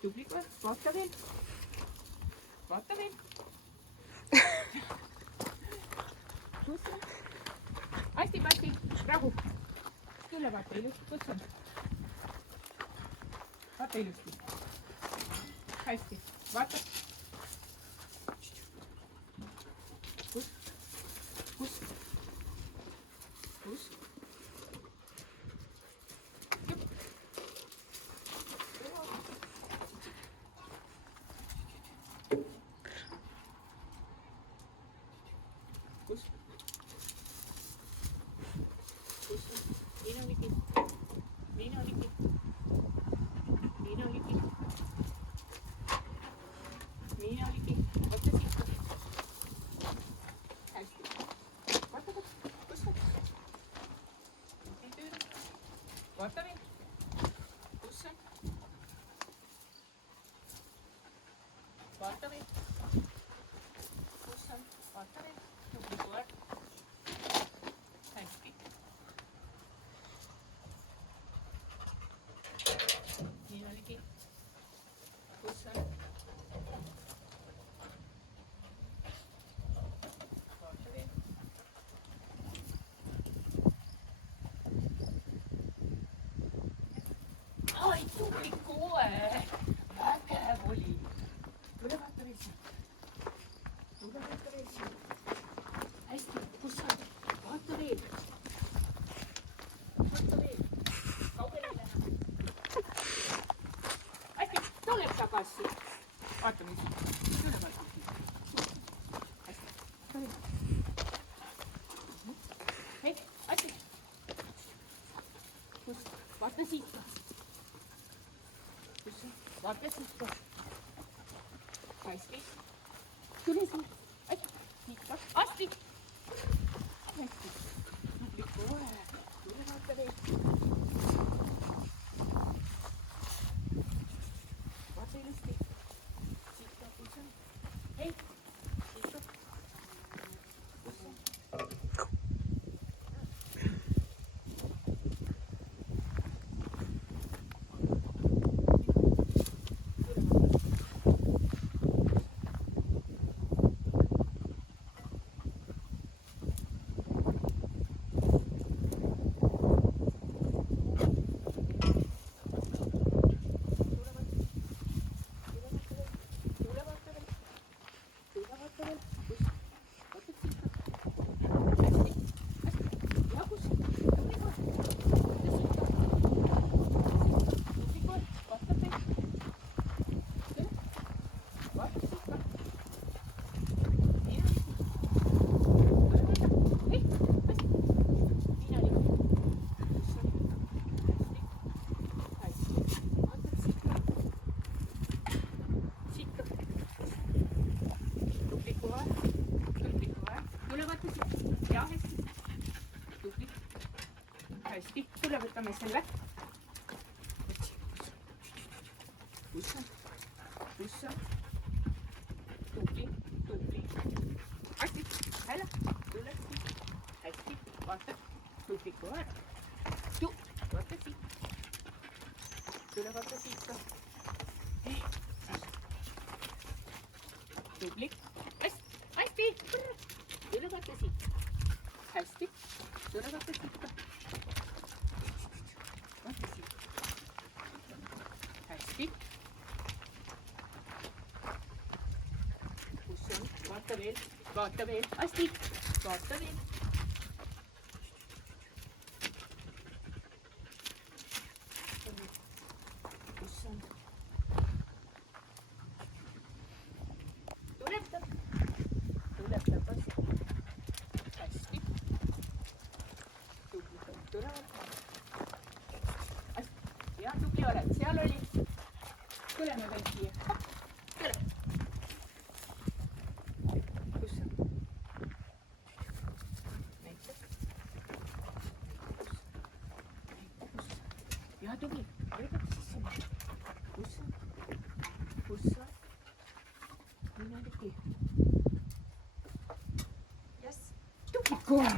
tubli koer, vaata veel. Vaata veel. Asti-pasti, rahu. Tule vaata ilusti, kutsun. Vaata ilusti. Hästi, vaata. Kus? Kus? Kus? Kus? Kus? Liina ligi. Liina ligi. Liina ligi. Liina ligi. Vaata siit. Hästi. Vaata, kus on? Vaata veel. Kus on? Vaata veel. Kus on? Vaata veel. Tubli koer. Hästi. Nii oligi. Kus on? Vaata veel. Ai, tubli koer. Vägev oli. Tule vaata veel siit. Tule vaata veel siit. Hästi, kus on? Vaata veel. Vaata veel. Kaugele ei lähe. Hästi, tule tagasi. Vaata nüüd. Tule vaata nüüd. Hästi, vaata veel. Hei, hästi. Kus? Vaata siit. Kus on? Vaata siit. Hästi. Tule siit. Hästi. Siit. Asti. Hästi. Tubli koer. Tule vaata veel. Vaata ilusti. Siit ka, kus on? Hei. Siit ka. Kus on? Hästi, tule võtame selle. Kus on? Kus on? Tubli, tubli. Hästi, hällä, tule siit. Hästi, vaata, tubli koer. Vaata siit. Tule vaata siit ka. Tubli. Hästi, tule vaata siit. Hästi, tule vaata siit ka. Hästi. Kus on? Vaata veel. Vaata veel. Asti. Vaata veel. Kus on? Tuleb tagasi. Hästi. Tubli. Tulevad. Ja tubli oled, seal oli. Tuleme veel siia. Tule. Kus on? Näita. Kus? Ja tubli. Võidab sisse. Kus on? Kus on? Nii oligi. Yes. Tubli koer.